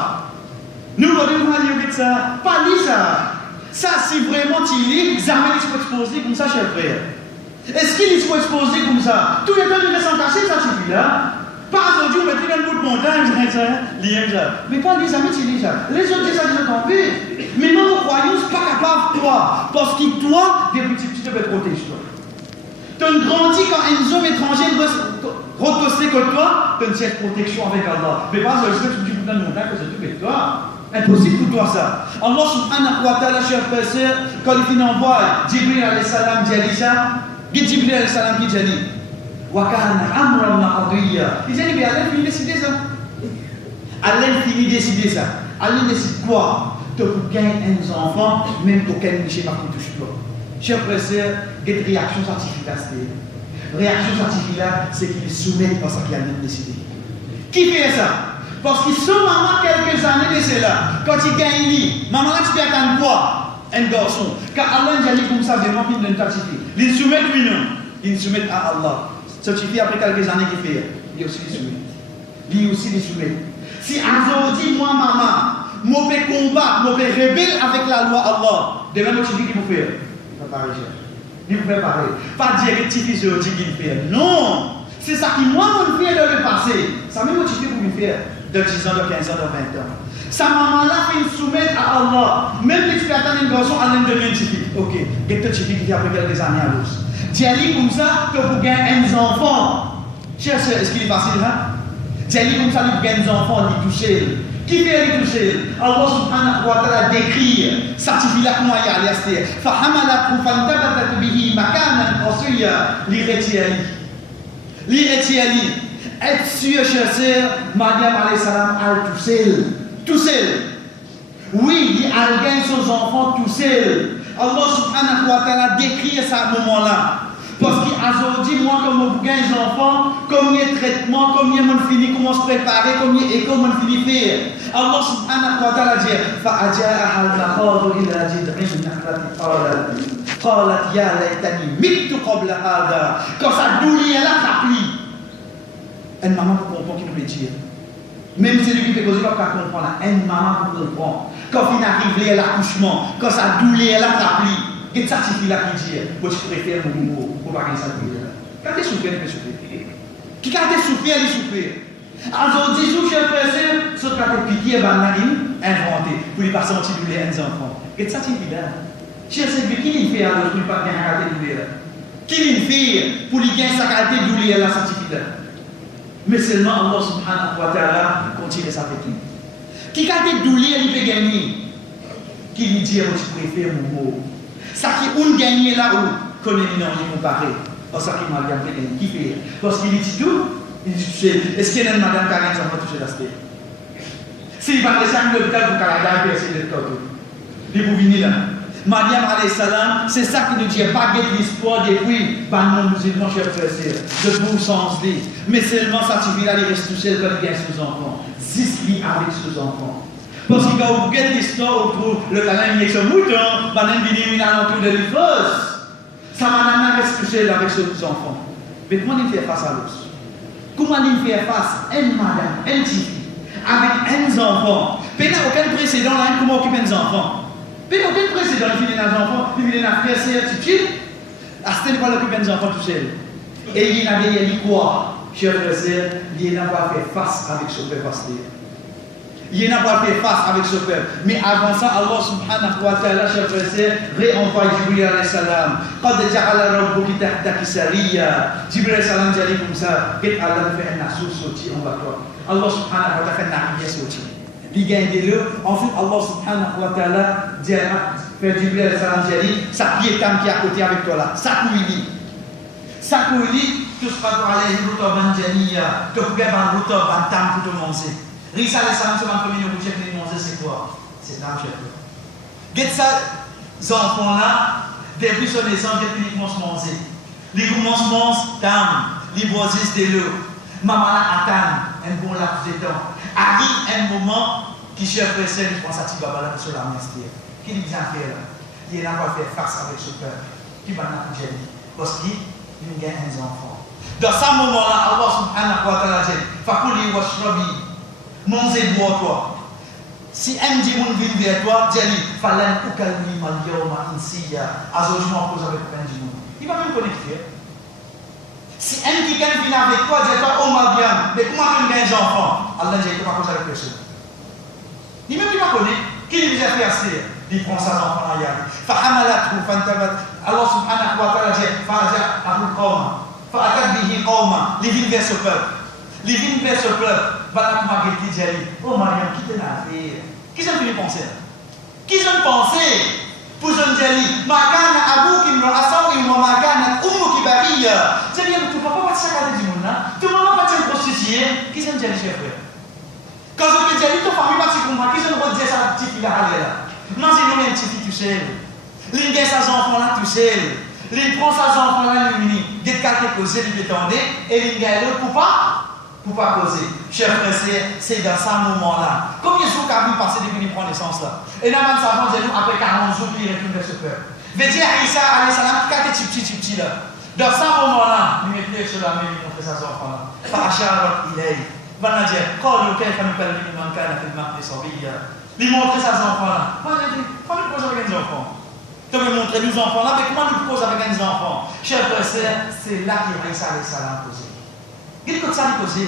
Nous, on va dire ça. Pas dit ça. Ça, si vraiment tu lis, jamais tu peux exposer comme ça, cher frère. Est-ce qu'il faut exposer comme ça? Tout le temps, tu laisses entacher, ça suffit là. Pas aujourd'hui, on met un bout de montagne, mais pas les amis, tu lis ça. Les autres, c'est ça qu'ils ont envie. Mais non, nos croyants, ce n'est pas capable, toi. Parce que toi, des petits, tu te fais protéger, toi. Tu as grandi quand un homme étranger recosté que toi, tu as une certaine protection avec Allah. Mais pas parce que tu dis que tu montagne, que c'est tout avec toi. Impossible pour toi ça. Allah subhanahu wa ta'ala, cher frère, quand il envoie Jibril alayhi salam, dit ça. Jibril alayhi salam qui dit Wakana amran maqdiya. Il dit mais Allah finit décider ça. Allah finit décider ça. Allah décide quoi? Tu peux gagner un enfant, même aucun péché par contre touche toi. Chers frères et sœurs, il y a une réaction scientifique. Réaction scientifique, c'est qu'il soumet à ce qu'il a décidé. Qui fait ça? Parce qu'ils sont maman quelques années de cela. Quand il gagne, maman là, tu peux attendre quoi? Un garçon. Car Allah nous a dit comme ça, vraiment, il ne certifie. Il soumet lui, non. Il soumet à Allah. Certifié après quelques années qu'il fait. Il aussi les soumet. Il aussi les soumet. Si aujourd'hui, moi, maman, je vais combattre, je vais rebelle avec la loi Allah, demain, tu dis qu'il faut faire. Il faut faire pareil. Pas dire que tu dis qu'il faut faire. Non. C'est ça qui, moi, je fais dans le passé. Ça m'a motivé pour me faire de 10 ans, de 15 ans, de 20 ans. Sa maman-là fait une soumettre à Allah. Même si tu peux attendre un garçon, elle ne devient typique. Ok, dès que tu dis après quelques années à l'os. Dis-lui comme ça que vous gagnez un enfant. Cher sœur, est-ce qu'il est facile là? Dis-lui comme ça, vous gagnez un enfant, il touche. Qui fait tout seul? Allah subhanahu wa ta'ala décrit, certifie la comment il y a l'ester. فَحَمَلَتْهُ فَانْتَبَذَتْ بِهِ مَكَانًا قَصِيًّا L'irrétiali. Être sûr, cher sœur, Mariam alayhi salam, elle tout seul. Tout seul. Oui, il a gagné ses enfants tout seul. Allah subhanahu wa ta'ala décrit ça à ce moment-là. Parce qu'aujourd'hui, moi, comme on gagne des enfants, combien de traitements, combien on finit, comment se préparer, combien et comment on finit faire. Allah subhanahu wa ta'ala dit فَأَجَاءَهَا الْمَخَاضُ إِلَى جِذْعِ النَّخْلَةِ قَالَتْ يَا لَيْتَنِي مِتُّ قَبْلَ هَذَا. Quand ça douleur là, ça plie. Une maman pour comprendre qui peut dire. Même celui qui fait causer, pas comprendre. Une maman pour comprendre. Quand il arrive à l'accouchement, quand ça douleur là, ça plie. Et ça suffit là qui dit, moi je préfère mon mot pour pas que ça douleur. Quand tu souffres, tu peux souffrir. Qui quand tu souffres, il souffre. Alors, dis-nous, cher frère, ce que tu piqué, inventé, pour lui passer un petit douleur à un enfant. Et ça suffit là. Cher frère, qui lui fait alors pour lui pas gagner la qualité de douleur? Qui lui fait pour lui gagner sa qualité de douleur là, ça suffit là. Mais seulement Allah subhanahu wa ta'ala continue sa technique. Qui qualité de douleur il peut gagner? Qui lui dit, moi je préfère mon mot. Ça qui on gagne là où connaît non il comparé au ça qui m'a gagné qui fait parce qu'il dit tout il dit est-ce qu'il y a une madame Karen ça va toucher l'aspect si il va laisser un hôpital pour Canada et essayer de tout il vous venir là Mariam alayhi salam c'est ça qui nous dit pas de l'espoir depuis par non musulmans chers frères de bon sens mais seulement ça suffit là il reste touché quand il gagne ses enfants 6 lits avec ses enfants. Parce que quand vous regardez l'histoire autour le canal avec son mouton, madame vient à l'entour de l'Écosse. Ça madame reste touchée avec ses enfants. Mais comment il fait face à l'os? Comment il fait face à une madame, une petite fille, avec un enfant? Il n'y a aucun précédent là, comment occuper un enfant? Il n'y a aucun précédent, il vient un enfant, il vient à faire ses attitudes. À ce moment-là, il occupe un enfant tout seul. Et il y a des quoi? Cher frère, il n'a pas fait face avec son père pasteur. Il n'a pas fait face avec ce peuple. Mais avant ça, Allah subhanahu wa ta'ala, cher frère, réenvoie Jibril alayhi salam. Qad ja'ala rabbuki tahtaki sariya. Jibril alayhi salam dit comme ça, qu'est-ce Allah fait un assaut sorti en bas toi. Allah subhanahu wa ta'ala fait un arrière sorti. Il gagne des lieux. Ensuite, Allah subhanahu wa ta'ala dit, fait Jibril alayhi salam dit, sa piétane qui est à côté avec toi là, sa couille. Sa couille, tout ce pas pour aller route ban janiya, te couper ban route ban tam pour te manger. Risa les salam sur la commune où chef les manger c'est quoi? C'est dame chef. Get ça, ces enfants-là, depuis son naissance, depuis qu'ils commencent à manger. Les commencent à manger, dame, les boisissent de l'eau. Maman attend un bon laps de temps. Arrive un moment qui chef précède, il pense à Tibaba là sur l'amnistie. Qui lui dit à faire là? Il n'a pas fait face avec ce peuple. Qui va n'a pas gêné. Parce qu'il gagne un enfant. Dans ce moment-là, Allah subhanahu wa ta'ala dit, Fakuli wa shrabi. Mangez bois toi. Si un démon vient vers toi, dis-lui, Falan ukalmi mal yawma insiya. Aujourd'hui, on cause avec un démon. Il va même connecter. Si un qui vient avec toi, dis-toi, oh ma bien, mais comment tu gagnes des enfants? Allah dit, il va cause avec personne. Il même pas connaît. Qui lui a fait assez? Il prend ses enfants à y aller. Fahamalathu fantabat. Allah subhanahu wa ta'ala dit, Fa'aja abu qawma. Fa'atak bihi qawma. Les villes vers ce peuple. Les vignes vers ce peuple. Balak Maghriti dit, oh Mariam, qui t'en a fait? Qui s'en fait penser? Qui s'en pensé? Pour jeune Djali, Makana Abou qui me rassemble, ou Makana Oumou qui barille. C'est bien, tu ne peux pas passer à la du monde, tu ne peux pas passer à une prostituée. Qui s'en Djali, chef frère? Quand je peux dire, ton famille va se comprendre, qui s'en va dire ça, petite fille là? Non, c'est nous, une petite fille tout seul. L'une gagne ses enfants là tout seul. L'une prend ses enfants là, l'une des quartiers causés, l'une détendait, et l'une gagne l'autre pour pas causer. Chers frères, c'est dans ce moment-là. Combien de jours qu'a passé depuis qu'il prend naissance là? Et là, même ça, après 40 jours, il retourne vers ce peuple. Veut dire, Isa alayhi salam, quand tu es petit là. Dans ce moment-là, il met sur la main, il montre ses enfants là. Fa'ashara ilayhi. Va dire, quand il y a quelqu'un qui parle de l'humanité, il m'a fait sauver. Il montre ses enfants là. Comment nous posons avec les enfants? Tu veux montrer nos enfants là, mais comment nous posons avec les enfants? Chers frères, c'est là qu'il Isa alayhi salam posé. Il faut que ça lui cause.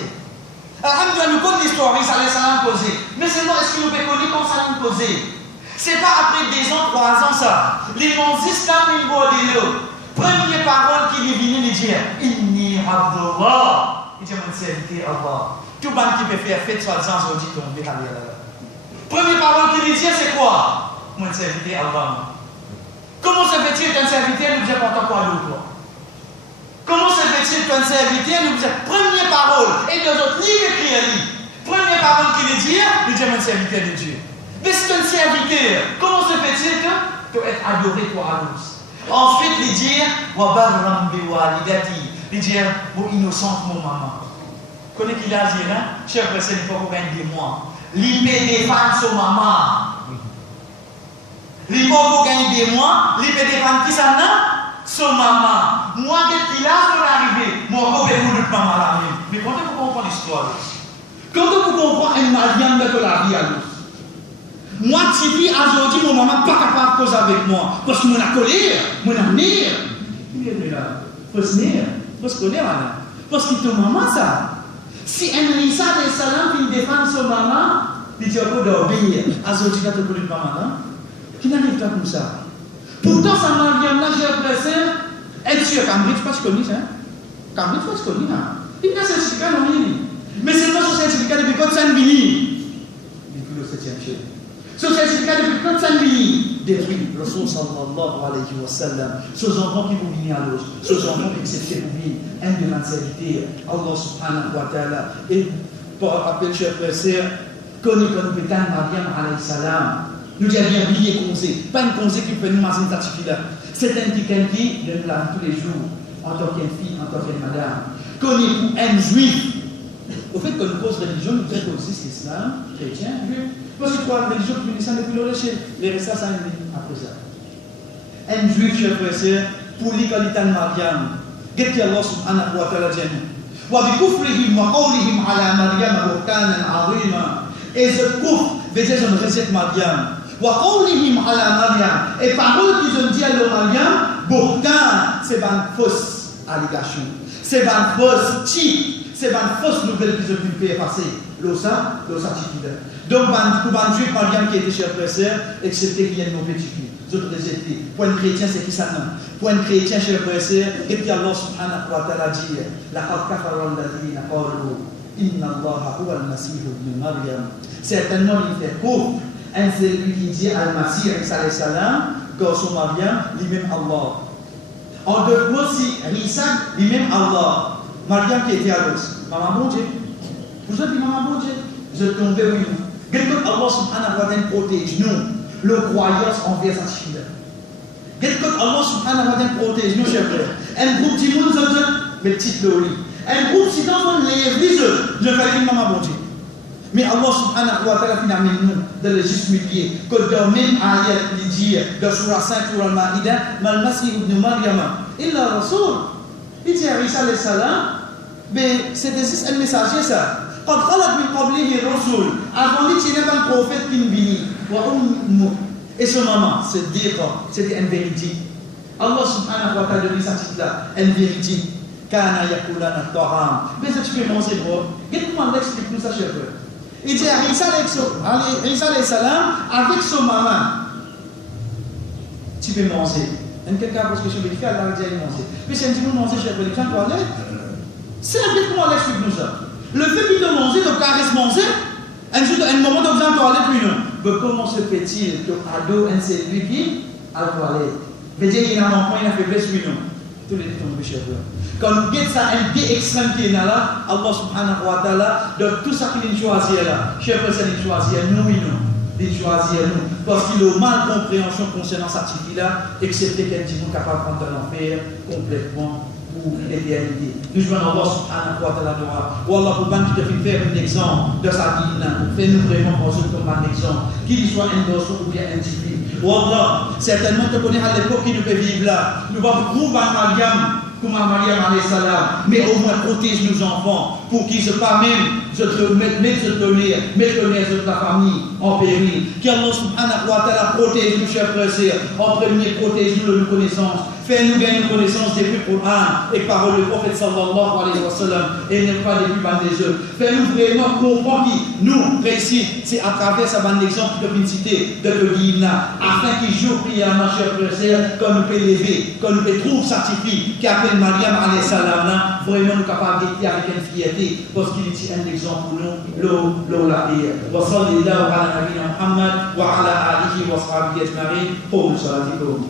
Alhamdulillah, nous connaissons l'histoire, il s'allait ça causer. Mais seulement, est-ce que nous pouvons connaître comment ça nous cause? C'est pas après 2 ans, 3 ans ça. Les monzis, là, ils voient des lots. Première parole qui lui vient, il dit Inni Abdullah. Il dit, mon serviteur Allah. Tout le monde qui peut faire fête, soit disant, je dis, tomber à l'air là. Première parole qu'il dit, c'est quoi? Moi, serviteur Allah. Comment se fait-il qu'un serviteur nous dit pas quoi d'autre? Comment se fait-il qu'un serviteur nous dit première parole et deux autres livres écrits? Première parole qu'il dit, nous dit un serviteur de Dieu. Mais c'est un serviteur. Comment se fait-il que tu es adoré pour Allah? Ensuite, il dit, il dit, vous innocente, mon maman. Connais qui l'a dit là? Cher frère, c'est une fois qu'on gagne des mois. L'IP défend son maman. L'IP qu'on gagne des mois, l'IP défend qui ça là? Son maman. Moi, qui là, je vais arriver. Moi, je vais vous le maman là. Mais quand vous comprenez l'histoire, quand vous comprenez un mariage de la vie à nous. Moi, Tipi, aujourd'hui, mon maman n'est pas capable de causer avec moi. Parce que mon colère, mon avenir. Il est là. Il faut se tenir. Il faut se connaître là. Parce que ton maman, ça. Si un Isa de Salam qui défend son maman, il dit au d'obéir. Aujourd'hui, tu as le maman, qui n'arrive pas comme ça. Pourtant, ça m'a bien là, j'ai l'impression, elle tue Cambridge, pas ce qu'on dit, hein. Cambridge, pas ce qu'on dit, hein. Il y a un certificat, non, mais c'est pas son certificat depuis quand ça vient. Depuis le 7e siècle. Son certificat depuis quand ça vient. Depuis le Rasul sallallahu alayhi wa sallam. Ce enfants qui vont venir à l'autre. Ce enfants qui acceptent pour vivre. Un de la serviteur. Allah subhanahu wa ta'ala. Et pour rappeler, cher frère, connaît comme pétane Mariam alayhi salam. Nous avons bien oublié conseil. Pas une conseil qui peut nous masser une certificat. C'est un petit qui nous l'a tous les jours. En tant qu'une fille, en tant qu'une madame. Connaît pour un juif. Au fait que nous pose religion, nous traitons aussi l'islam, chrétien, juif. Parce que quoi, la religion qui nous descend depuis l'origine, les restes, ça après ça. Un juif, cher frère, pour l'égalité de Mariam, qu'est-ce que Allah subhanahu wa ta'ala dit? وبكفرهم وقولهم على مريم بهتانا عظيما. Et ce kufr, veut dire je rejette Mariam. وقولهم على مريم. Et parole qu'ils ont dit à Mariam, Bohtan, c'est une fausse allégation. C'est une fausse type. C'est une fausse nouvelle qu'ils ont pu effacer. L'osa titulaire. Donc, pour un juif, Mariam qui était cher frère, excepté qu'il y ait une mauvaise type. D'autres rejetés. Pour un chrétien, c'est qui ça non? Pour un chrétien, cher frère, et puis Allah subhanahu wa ta'ala dit, لَقَدْ كَفَرَ الَّذِينَ قَالُوا إِنَّ اللَّهَ هُوَ الْمَسِيحُ ابْنُ مَرْيَمَ. Certainement, il fait court. Un celui qui dit Al-Masih, que son Mariam, lui-même Allah. En deux mots, si Rissa, lui-même Allah. Mariam qui était à l'os. Maman bon Dieu. Vous avez dit maman bon Dieu. Je tombais oui. Qu'est-ce que Allah subhanahu wa ta'ala protège nous, le croyance envers sa fille. Qu'est-ce que Allah subhanahu wa ta'ala protège nous, chers frères. Un groupe qui nous mais petit lori. Un groupe qui dans l'église, je vais dire maman bon Dieu. Mais Allah subhanahu wa ta'ala finalement nous dans le juste milieu. Que dans même ayat il dit dans surah 5 surah Al-Ma'idah, mal Masih ibn Maryam illa rasul. Il dit à Isa alayhi salam, mais c'était juste un messager ça. قد خلت من قبله الرسل. Avant lui, il y avait un prophète qui nous et son maman, c'est dire, c'était une vérité. Allah subhanahu wa ta'ala dit ça là, une vérité. Kana yakulana at-ta'am. Mais ça tu peux manger bro. Qu'est-ce que explique nous ça cher frère? Il dit à Isa alayhi salam avec son maman. Tu peux manger. Quelqu'un parce que je vais faire la dire manger. Mais c'est un petit peu manger cher frère, quand on allait. C'est un peu comment l'explique nous ça. Le fait de manger, de caresse manger, un moment de besoin de toilette, puis non. Mais comment se fait-il que ado un celui qui à la toilette? Veut dire qu'il y a un enfant, il a faiblesse, puis non. Tous les deux tombent chez eux. Quand nous guettons ça, un pied extrême qui est là, Allah subhanahu wa ta'ala, de tout ça qu'il choisit là, chef frère, il choisit nous, oui, non. Il choisit nous. Parce qu'il a mal compréhension concernant cette activité-là, excepté qu'elle dit nous capable de prendre l'enfer complètement. Pour l'éternité. Nous jouons Allah subhanahu wa ta'ala. Wallah, pour ban qui te fait faire un exemple de sa vie, fais-nous vraiment penser comme un exemple, qu'il soit un garçon ou bien un type. Wallah, certainement tu connais à l'époque qui nous peut vivre là. Nous allons trouver Mariam, comme Mariam alayhi salam, mais au moins protège nos enfants pour qu'ils ne soient pas même mettre la famille en péril. Qu'Allah subhanahu wa ta'ala protège nos chers frères, en premier protège-nous de nos connaissances. Fais-nous gagner une connaissance des plus Coran et paroles du prophète sallallahu alayhi wa sallam et ne pas des plus bandes des œufs. Fais-nous vraiment comprendre qui nous réussir, c'est à travers sa bande d'exemple de l'unicité de l'Odina, afin qu'il joue prière à ma chère frère, qu'on nous peut lever, qu'on nous peut trouver satisfait, qui appelle Mariam alayhi salam, vraiment nous capables d'écrire avec une fierté, parce qu'il est un exemple pour nous, l'eau la prière. Wa sallallahu ala nabiyina Muhammad wa ala alihi wa sahbihi ajma'in. Qul salatikum.